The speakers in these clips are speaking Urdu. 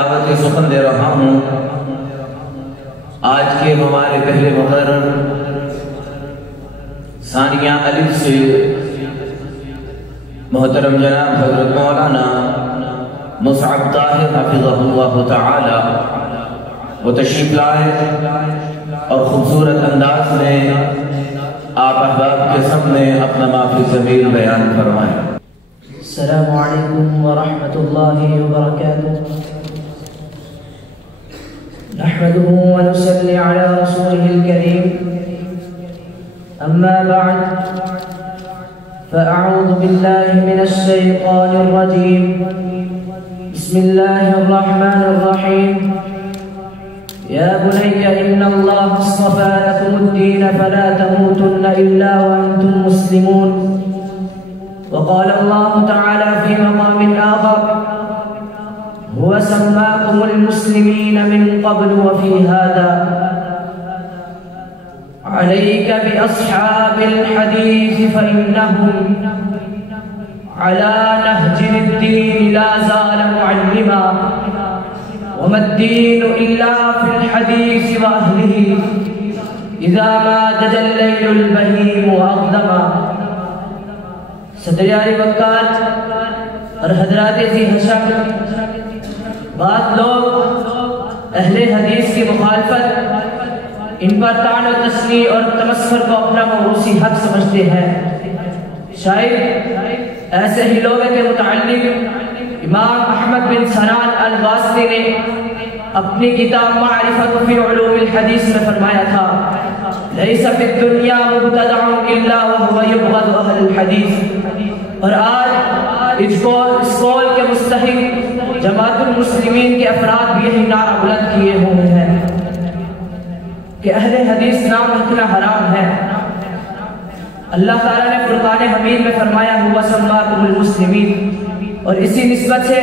تلاوت سخن دے رہا ہوں آج کے ہمارے پہلے مقرر ثانیہ الف سے محترم جناب حضرت مولانا مصعب طاہر حفظہ اللہ تعالی وہ تشریف لائے اور خوبصورت انداز میں آپ احباب کے سامنے اپنا معافی ضمیر بیان فرمائیں۔ السلام علیکم ورحمۃ اللہ وبرکاتہ۔ نحمده ونصلي على رسوله الكريم أما بعد فأعوذ بالله من الشيطان الرجيم بسم الله الرحمن الرحيم يا بني إن الله اصطفى لكم الدين فلا تموتن إلا وأنتم مسلمون وقال الله تعالى في مقام آخر هو سماكم المسلمين من قبل وفي هذا عليك بأصحاب الحديث فإنهم على نهج الدين لا زال معلما وما الدين إلا في الحديث وأهله إذا ما دجى الليل البهيم وأظلما۔ صدر علی وقات اور حضرات ذی حشم بعض لوگ اہل حدیث کی مخالفت، ان پر طعن و تشنیع اور تمسخر کو اپنا موروثی حق سمجھتے ہیں۔ شاید ایسے ہی لوگوں کے متعلق امام احمد بن سنان الواسطی نے اپنی کتاب معرفت فی علوم الحدیث میں فرمایا تھا لیس فی الدنیا مبتدع الا وهو یبغض اہل الحدیث۔ اور آج اس قول کے مستحق جماعت المسلمین کے افراد بھی یہی نعرہ بلند کیے ہوئے ہیں کہ اہل حدیث نام رکھنا حرام ہے۔ اللہ تعالیٰ نے فرقان حمید میں فرمایا ہوا سماکم المسلمین، اور اسی نسبت سے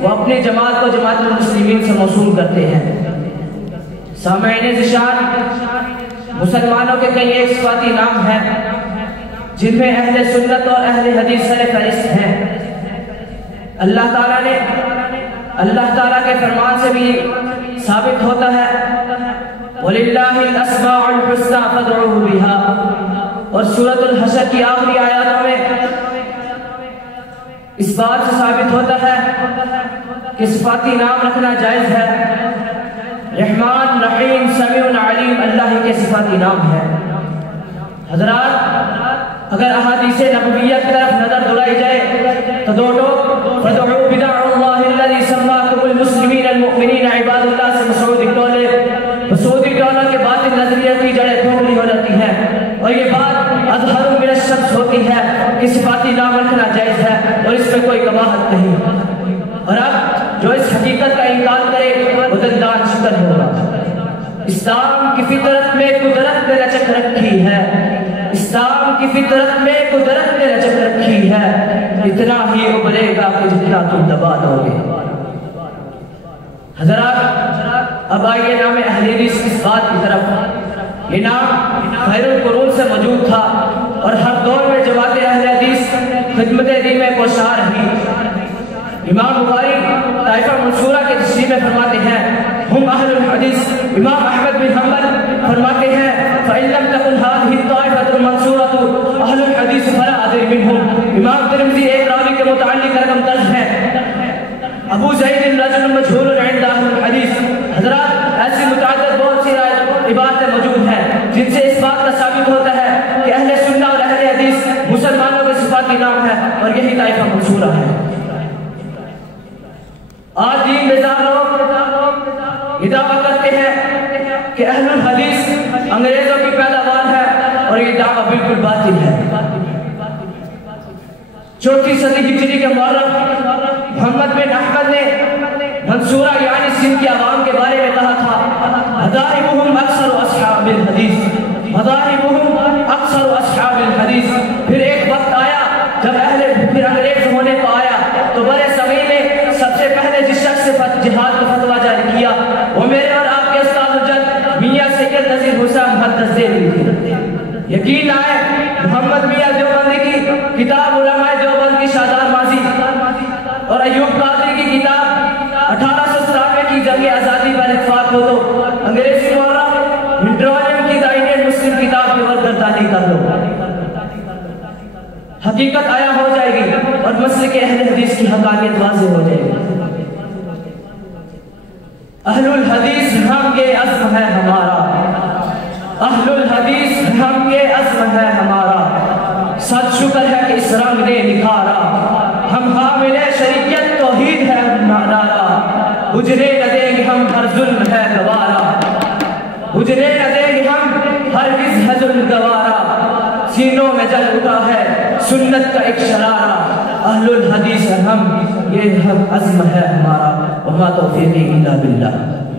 وہ اپنی جماعت کو جماعت المسلمین سے موصول کرتے ہیں۔ سامعین ذیشان، مسلمانوں کے کئی ایک صفاتی نام ہیں جن میں اہل سنت اور اہل حدیث سر فہرست ہیں۔ اللہ تعالیٰ کے فرمان سے بھی ثابت ہوتا ہے وَلِلَّهِ الْأَسْمَاءُ الْحُسْنَى فَادْعُوهُ بِهَا، اور سورۃ الحشر کی آخری آیاتوں میں اس بات سے ثابت ہوتا ہے کہ صفاتی نام رکھنا جائز ہے۔ رحمان، رحیم، سمیع، علیم اللہ کے صفاتی نام ہے۔ حضرات، اگر احادیث نبویہ کی طرف نظر دوڑائی جائے تو دو لوگ فَدْعُوا بِدَعُ اللَّهِ الَّذِي سَمَّاكُمُ الْمُسْلِمِينَ الْمُؤْمِنِينَ عِبَادُ اللہ سے مسعودی ٹولے کے باطل نظریہ کی جڑیں کھوکھلی ہو جاتی ہیں، اور یہ بات اظہر من الشمس ہوتی ہے کہ صفاتی نام رکھنا جائز ہے اور اس میں کوئی قباحت نہیں۔ اور اب جو اس حقیقت کا انکار کرے وہ دندان شکن ہوگا۔ اسلام کی فطرت میں قدرت نے رچک رکھی ہے، اسلام کی فطرت میں قدرت نے رچک رکھی ہے، اتنا ہی ابھرے گا کہ جتنا تم دبا دو گے۔ حضرات، اب آئیے نام اہل حدیث اس بات کی طرف۔ یہ نام خیر القرون سے موجود تھا اور ہر دور میں جماعت اہل حدیث خدمت دین میں کوشاں رہی۔ امام بخاری طائفہ منصورہ کے تشریح میں فرماتے ہیں ہم اہل الحدیث۔ امام احمد بن حنبل فرماتے ہیں فَإِن لَمْ تَكُنْ هَذِهِ الطَّائِفَةُ الْمَنْصُورَةُ أَهْلُ الْحَدِيثِ فَلَا أَدْرِي مِنْهُمْ۔ امام ترمذی ایک راوی کے متعلق رقم درج ہے ابو زید رجل مجہول عند اہل الحدیث۔ حضرات، ایسی متعدد بہت سی عبارتیں موجود ہیں جن سے اس بات کا ثابت ہوتا ہے کہ اہل سنہ اور اہل حدیث مسلمانوں کے صفاتی نام ہے اور یہی طائفہ منصورہ ہے۔ آج دین بیزار لوگ یہ دعویٰ کرتے ہیں کہ اہل الحدیث انگریزوں کی پیداوار ہے اور یہ دعویٰ بالکل باطل ہے۔ چوتھی صدی ہجری کے مورخ محمد بن احمد نے منصورہ یعنی سندھ کی عوام کے بارے میں کہا تھا مذاہبہم اکثر اصحاب الحدیث، مذاہبہم اکثر اصحاب الحدیث۔ پھر ایک وقت آیا جب پھر انگریز ہونے کو آیا تو بڑے صغیر نے سب سے پہلے جس شخص سے جہاد کا فتویٰ جاری کیا وہ میرے اور آپ کے استاد حجت میاں سید نذیر حسین محدث دہلوی تھے۔ یقین آئے محمد میاں دیوبندی کی کتاب علماء دیوبند کی شادار ماضی اور ایوب قادری کی کتاب 1897 کی جنگ آزادی پر اتفاق ہو تو انگریزی مورخ ہنٹرولیم کی دائنیت مسلم کتاب کے ورگردانی کر لو، حقیقت آیا ہو جائے گی اور مسلک اہل حدیث کی حقانیت واضح ہو جائے گی۔ اہل الحدیث ہم یہ عزم ہے ہمارا، اہل الحدیث ہم یہ عزم ہے ہمارا، سچ شکر ہے کہ اس رنگ نے نکھارا، ہم حامل شریعت توحید ہے نعرہ، اجرے نہ دیں گے ہم ہر ظلم ہے گوارا، اجرے نہ دیں گے ہم ہرگز ہے ظلم گوارا، سینوں میں جل اٹھا ہے سنت کا ایک شرارہ، اہل الحدیث ہم یہ عزم ہے ہمارا، وما توفیقی الا باللہ۔